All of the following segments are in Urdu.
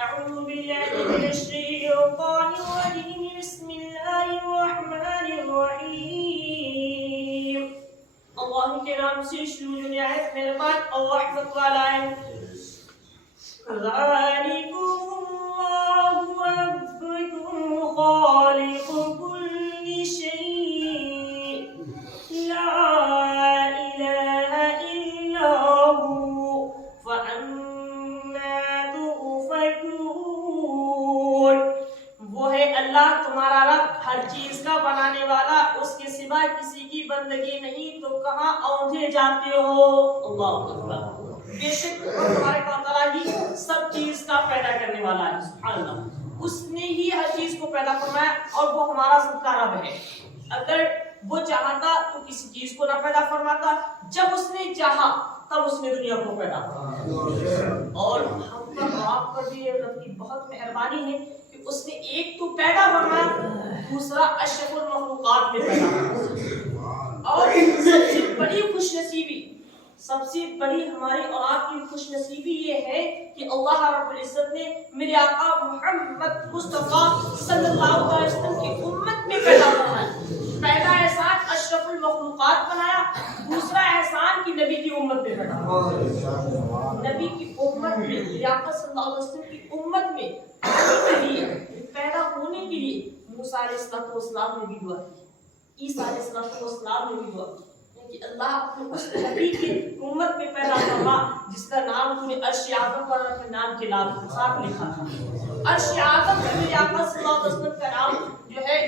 أعوذ بالله من الشيطان الرجيم بسم الله الرحمن الرحيم اللہ کے نام سے شروع نہایت مہربان اور رحمت والا ہے ذالکم اللہ ربکم خالق كل شيء لا إله إلا هو فأنا تؤفكون وہ ہے اللہ تمہارا رب ہر چیز کا بنانے والا اس کے سوا کسی کی بندگی نہیں تو کہاں اوندھے جاتے ہو اللہ اکبر بے شک تمہارے تعالیٰ ہی سب چیز کا پیدا کرنے والا ہے سبحان اللہ اس نے ہی ہر چیز کو پیدا فرمایا اور وہ ہمارا سب کا رب ہے اگر وہ چاہتا تو کسی چیز کو نہ پیدا فرماتا جب اس نے چاہا تب اس نے دنیا کو پیدا فرمایا اور ہم پر آپ پر بھی رب کی بہت مہربانی ہے کہ اس نے ایک تو پیدا فرمایا دوسرا اشرف المخلوقات میں پیدا فرمایا اور سب سے بڑی خوش نصیبی سب سے بڑی ہماری اور آپ کی خوش نصیبی یہ ہے کہ اللہ رب العزت نے میرے آقا محمد مصطفیٰ صلی اللہ علیہ وسلم کی امت میں پیدا فرمایا پہلا احسان اشرف المخلوقات بنایا دوسرا احسان کی نبی کی امت میں پیدا نبی کی امت میں میرے آقا صلی اللہ علیہ وسلم کی امت میں پیدا ہونے کے لیے موسیٰ علیہ السلام نے بھی دعا کی عیسیٰ علیہ السلام نے بھی دعا کی کہ اللہ اپنے اس نبی کی امت میں پیدا فرما جس کا نام تو نے عرش اعظم پر اپنے نام کے ساتھ لکھا تھا عرش اعظم پر میرے آقا صلی اللہ علیہ وسلم کا نام جو ہے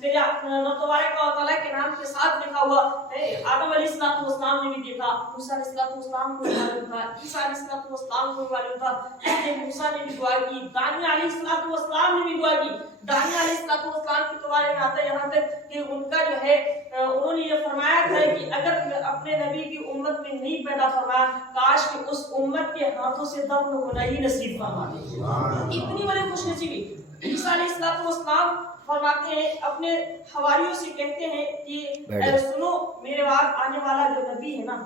تیرے تبارک و تعالیٰ کے نام کے ساتھ لکھا ہوا ہے آدم علیہ السلام نے بھی دیکھا موسیٰ علیہ السلام کو بھی معلوم تھا عیسیٰ علیہ السلام کو بھی معلوم تھا موسیٰ نے بھی دعا کی دانیہ علیہ السلام نے بھی دعا کی دانیہ علیہ السلام کے بارے میں آتا ہے یہاں تک کہ ان کا جو ہے انہوں نے یہ فرمایا تھا کہ اگر اپنے نبی کی امت میں نہیں پیدا فرمایا کاش کہ اس امت کے ہاتھوں سے دفن ہونا ہی نصیب فرما دے اتنی بڑی خوش نصیبی عیسیٰ علیہ السلام فرماتے ہیں اپنے حواریوں سے کہتے ہیں کہ سنو میرے بعد آنے والا جو نبی ہے نا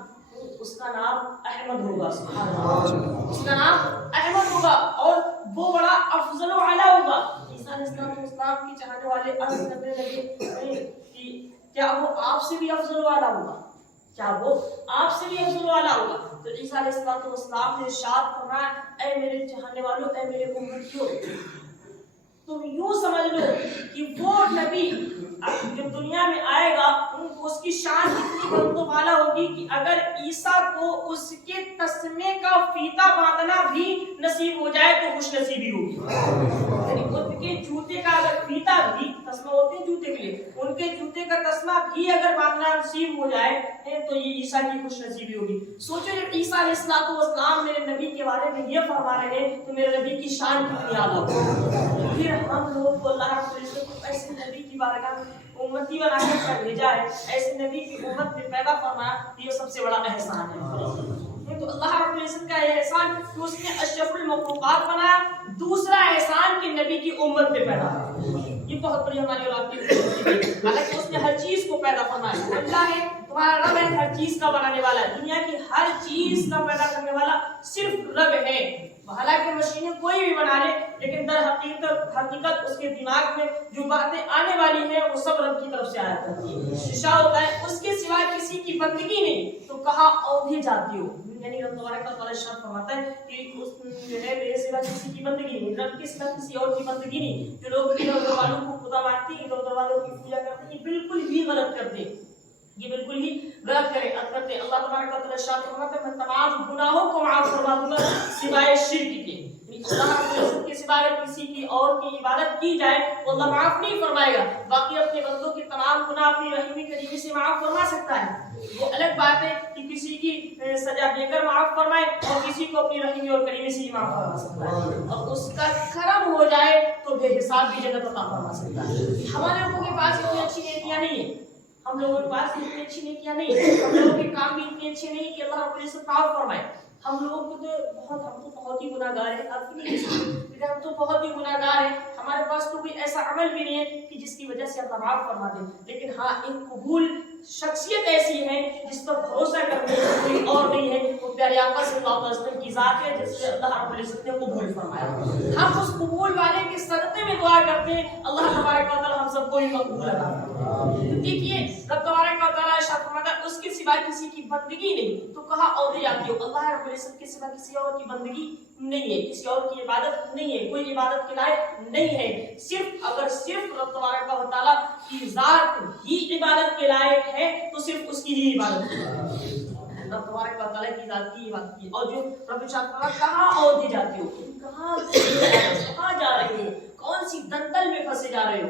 اس کا نام احمد ہوگا سبحان اللہ اس کا نام احمد ہوگا اور وہ بڑا افضل و اعلیٰ ہوگا عیسیٰ علیہ السلام کی چاہنے والے عرض کرنے لگے کہ کیا وہ آپ سے بھی افضل و اعلیٰ ہوگا کیا وہ آپ سے بھی افضل و اعلیٰ ہوگا تو عیسیٰ علیہ السلام نے ارشاد فرمایا اے میرے چاہنے والوں اے میرے امتیوں تم یوں سمجھ لو کہ وہ نبی جو دنیا میں آئے گا اس کی شان اتنی بلند و بالا ہوگی کہ اگر عیسیٰ کو اس کے تسمے کا فیتا باندھنا بھی نصیب ہو جائے تو خوش نصیبی ہوگی یعنی ان کے جوتے کا اگر فیتا بھی تسمہ ہوتے ہیں جوتے کے لیے ان کے جوتے کا تسمہ بھی اگر باندھنا نصیب ہو جائے تو یہ عیسیٰ کی خوش نصیبی ہوگی سوچو جب عیسیٰ علیہ السلام میرے نبی کے بارے میں یہ فرما رہے ہیں تو میرے نبی کی شان کتنی اعلیٰ ہوگی پھر ہم لوگوں کو اللہ رب العزت کو ایسے نبی کی بارگاہ میں امتی بنا کر بھیجا ہے ایسے نبی کی امت میں پیدا فرمایا یہ سب سے بڑا احسان ہے تو اللہ رب العزت کا یہ احسان کہ اس نے اشرف المخلوقات بنایا دوسرا احسان کہ نبی کی امت میں پیدا یہ بہت بڑی ہماری اولاد کی حالانکہ اس نے ہر چیز کو پیدا فرمایا اللہ ہے تمہارا رب ہے ہر چیز کا بنانے والا ہے دنیا کی ہر چیز کا پیدا کرنے والا صرف رب ہے حالانکہ مشینیں کوئی بھی بنا لے لیکن در حقیقت اس کے دماغ میں جو باتیں آنے والی ہیں وہ سب رب کی طرف سے آیا کرتی ہے شیشہ ہوتا ہے اس کے سوا کسی کی بندگی نہیں تو کہاں اوندھے جاتی ہو یعنی رب تبارک و تعالیٰ ارشاد فرماتا ہے کہ اس جو ہے میرے سوا کسی کی بندگی نہیں رب کے سوا کسی اور کی بندگی نہیں جو لوگ ادھر والوں کو خدا مانتے ہیں ادھر والوں کی پوجا کرتے ہیں یہ بالکل بھی غلط کرتے ہیں یہ بالکل ہی غلط کرتے اللہ تبارک و تعالیٰ ارشاد فرماتا ہے میں تمام گناہوں کو معاف فرما دوں گا سوائے شرک کے اللہ کے سوا اگر کسی کی اور کی عبادت کی جائے تو اللہ معاف نہیں فرمائے گا باقی اپنے بندوں کے تمام گناہ اپنی رحیمی کریمی سے معاف فرما سکتا ہے وہ الگ بات ہے کہ کسی کی سزا دے کر معاف فرمائے اور کسی کو اپنی رحیمی اور کریمی سے ہی معاف فرما سکتا ہے اور اس کا کرم ہو جائے تو بے حساب بھی جنت عطا فرما سکتا ہے ہمارے لوگوں کے پاس اتنی اچھی نیکیاں نہیں ہیں ہم لوگوں کے پاس اتنی اچھی نیکیاں نہیں ہم لوگوں کے کام بھی اتنے اچھے نہیں کہ اللہ اپنے سے معاف فرمائے ہم لوگوں کو تو بہت ہی گناہ گار ہیں ہم تو بہت ہی گناہ گار ہیں ہمارے پاس تو کوئی ایسا عمل بھی نہیں ہے کہ جس کی وجہ سے اللہ معاف فرما دے لیکن ہاں ان قبول شخصیت ایسی ہے جس پر بھروسہ کرنے کی کوئی اور نہیں ہے، وہ پیارے آقا صلی اللہ علیہ وسلم کی ذات ہے جس سے اللہ رب العزت نے قبول فرمایا۔ ہم اس قبول والے کے صدقے میں دعا کرتے ہیں، اللہ تبارک و تعالی ہم سب کو مقبول عطا فرمائے۔ دیکھیے رب تبارک و تعالی ارشاد فرماتا ہے اس کے سوا کسی کی بندگی نہیں تو کہاں عہدے جاتی ہو؟ اللہ رب العزت کے سوا کسی اور کی بندگی نہیں ہے، کسی اور کی عبادت نہیں ہے، کوئی عبادت کے لائق نہیں ہے۔ صرف رب تبارک و تعالی کی ذات ہی عبادت کے لائق ہے تو صرف اس کی ہی عبادت کی رب تبارک و تعالی کی ذات کی عبادت کی۔ اور جو رب ارشاد کہاں عہدے جاتے ہو، کہاں جا رہے ہو، کون سی دندل میں پھنسے جا رہے ہو؟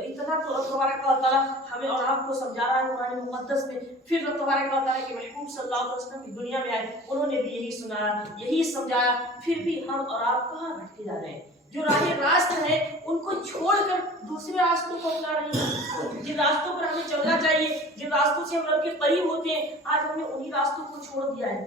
اتنا تو رب تبارک و تعالی ہمیں اور آپ کو سمجھا رہا ہے قرآن مقدس میں۔ پھر رب تبارک و تعالی کے محبوب صلی اللہ علیہ وسلم کی دنیا میں آئے، انہوں نے بھی یہی سنایا، یہی سمجھایا، پھر بھی ہم اور آپ کہاں بھٹکے جا رہے ہیں؟ جو راہ راست ہے ان کو چھوڑ کر دوسرے راستوں کو اپنا رہے ہیں۔ جن راستوں پر ہمیں چلنا چاہیے، جن راستوں سے ہم رب کے قریب ہوتے ہیں، آج ہم نے انہی راستوں کو چھوڑ دیا ہے۔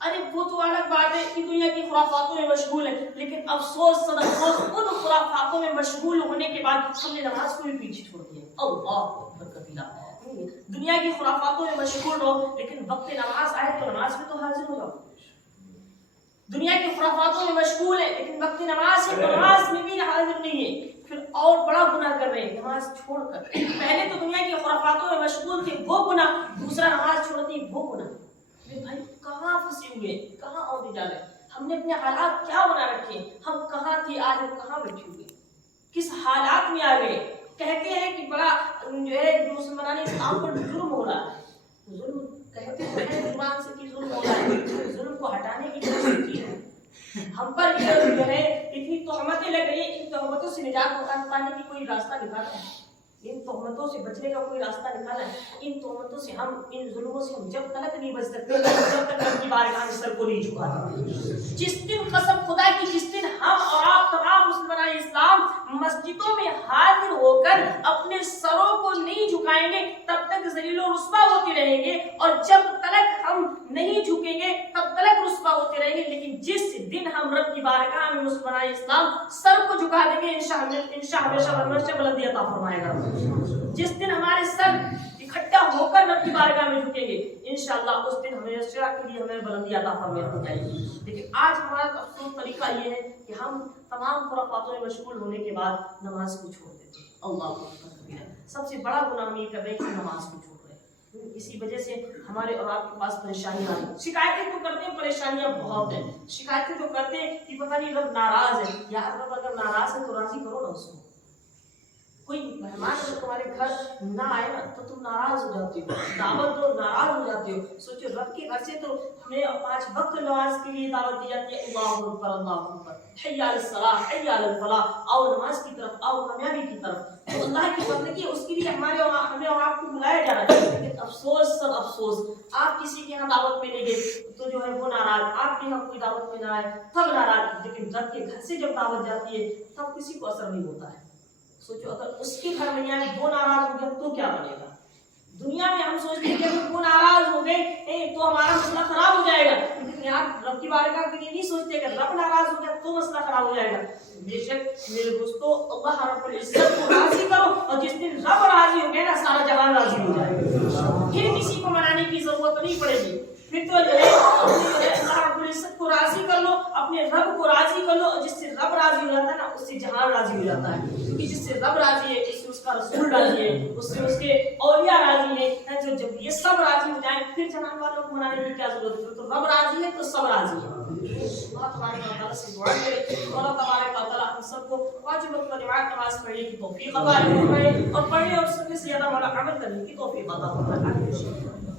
ارے وہ تو الگ بات ہے کہ دنیا کی خرافاتوں میں مشغول ہے، لیکن افسوس صد افسوس ان خرافاتوں میں مشغول ہونے کے بعد ہم نے نماز کو بھی پیچھے چھوڑ دیا۔ اللہ اکبر کبیرہ۔ دنیا کی خرافاتوں میں مشغول رہو، لیکن وقت نماز آئے تو نماز میں تو حاضر ہو جاؤ۔ دنیا کی خرافاتوں میں مشغول ہے، لیکن وقت نماز ہے تو نماز میں بھی حاضر نہیں ہے، پھر اور بڑا گناہ کر رہے ہیں نماز چھوڑ کر۔ پہلے تو دنیا کی خرافاتوں میں مشغول تھے وہ گناہ، دوسرا نماز چھوڑتی وہ گناہ۔ بھائی کہاں پھنسے ہوئے، کہاں عہدے جا رہے؟ ہم نے اپنے حالات کیا بنا رکھے؟ ہم کہاں تھے، آج ہم کہاں بیٹھے ہوئے، کس حالات میں آ گئے؟ کہتے ہیں کہ بڑا جو ہے مسلمان اسلام پر ظلم ہو رہا ہے، ظلم کہتے ہیں زبان سے کہ ظلم ہو رہا ہے، ظلم کو ہٹانے کی کوشش کی ہے۔ ہم پر یہ جو ہے اتنی تہمتیں لگ رہی ہیں، ان تہمتوں سے نجات پانے کی کوئی راستہ نکالا ہے؟ ان تہمتوں سے بچنے کا کوئی راستہ نکالا ہے؟ ان تہمتوں سے ہم، ان ظلموں سے ہم جب تک نہیں بچ سکتے جب تک رب کی بارگاہ میں سر کو نہیں جھکاتے۔ جس دن قسم خدا کی، جس دن ہم اور آپ تمام مسلمان اسلام مسجدوں میں حاضر ہو کر اپنے سروں کو نہیں جھکائیں گے تب تک ذلیل و رسوا ہوتے رہیں گے، اور جب تک ہم نہیں جھکیں گے تب تک رسوا ہوتے رہیں گے۔ لیکن جس دن ہم رب کی بارگاہ میں مسلمان اسلام سر کو جھکا دیں گے، انشاء ہمیشہ بلندی عطا فرمائے گا۔ جس دن ہمارے سر اکٹھا ہو کر رب کی بارگاہ میں جھکیں گے، انشاءاللہ اس دن ہمیشہ کے لیے ہمیں بلندی عطا فرمائی جائے گی۔ لیکن آج ہمارا افسوس طریقہ یہ ہے کہ ہم تمام خرافاتوں میں مشغول ہونے کے بعد نماز کو چھوڑ دیتے ہیں۔ اللہ اکبر۔ سب سے بڑا گناہ ہم یہ کر رہے ہیں کہ نماز کو چھوڑ رہے ہیں۔ اسی وجہ سے ہمارے اور آپ کے پاس پریشانیاں آئی، شکایتیں تو کرتے ہیں، پریشانیاں بہت ہیں۔ شکایتیں تو کرتے ہیں کہ پتہ نہیں رب ناراض ہے، یار رب اگر ناراض ہے تو راضی کرو نا اس کو۔ کوئی مہمان اگر تمہارے گھر نہ آئے نا تو تم ناراض ہو جاتے ہو، دعوت دو ناراض ہو جاتے ہو۔ سوچو رب کے گھر سے تو ہمیں 5 وقت نماز کے لیے دعوت دی جاتی ہے، اللہ اکبر اللہ اکبر، حی علی الصلاۃ حی علی الفلاح، آؤ نماز کی طرف، آؤ کامیابی کی طرف۔ تو اللہ کی بندگی اس کے لیے ہمیں اور آپ کو بلایا جا رہا ہے، لیکن افسوس سب افسوس، آپ کسی کے یہاں دعوت میں نہیں گئے تو جو ہے وہ ناراض، آپ کے یہاں کوئی دعوت میں نہ آئے تب ناراض، لیکن رب کے گھر سے جب دعوت جاتی ہے تب کسی کو اثر نہیں ہوتا ہے۔ سوچو اگر اس کے گھر میں یعنی وہ ناراض ہو گیا تو کیا بنے گا؟ دنیا میں ہم سوچتے ہیں کہ اگر وہ ناراض ہو گئے تو ہمارا مسئلہ خراب ہو جائے گا، لیکن یہاں رب کی بارگاہ کے لیے نہیں سوچتے کہ رب ناراض ہو گیا تو مسئلہ خراب ہو جائے گا۔ بے شک میرے دوستو، اللہ رب العزت کو راضی کرو، اور جس دن رب راضی ہو گیا نا سارا جہان راضی ہو جائے گا، پھر کسی کو منانے کی ضرورت نہیں پڑے گی۔ پھر تو جو ہے اللہ رب العزت کو راضی کر لو، اپنے رب کو راضی کر لو، اور جس سے رب راضی ہو جاتا ہے نا اس سے جہان راضی ہو جاتا ہے، کیونکہ جس سے رب راضی ہے اس سے اس کا رسول راضی ہے، اس سے اس کے اولیاء راضی ہیں۔ تو جب یہ سب راضی ہو جائیں پھر جہان والوں کو منانے کی کیا ضرورت ہے؟ تو رب راضی ہے تو سب راضی ہے۔ اللہ تبارک و تعالیٰ سے دعا کرے، اللہ تبارک و تعالیٰ ہم سب کو 5 وقت جماعت نماز پڑھنے کی توفیق عطا فرمائے، اور پڑھنے اور سننے سے زیادہ عمل کرنے کی توفیق عطا فرمائے۔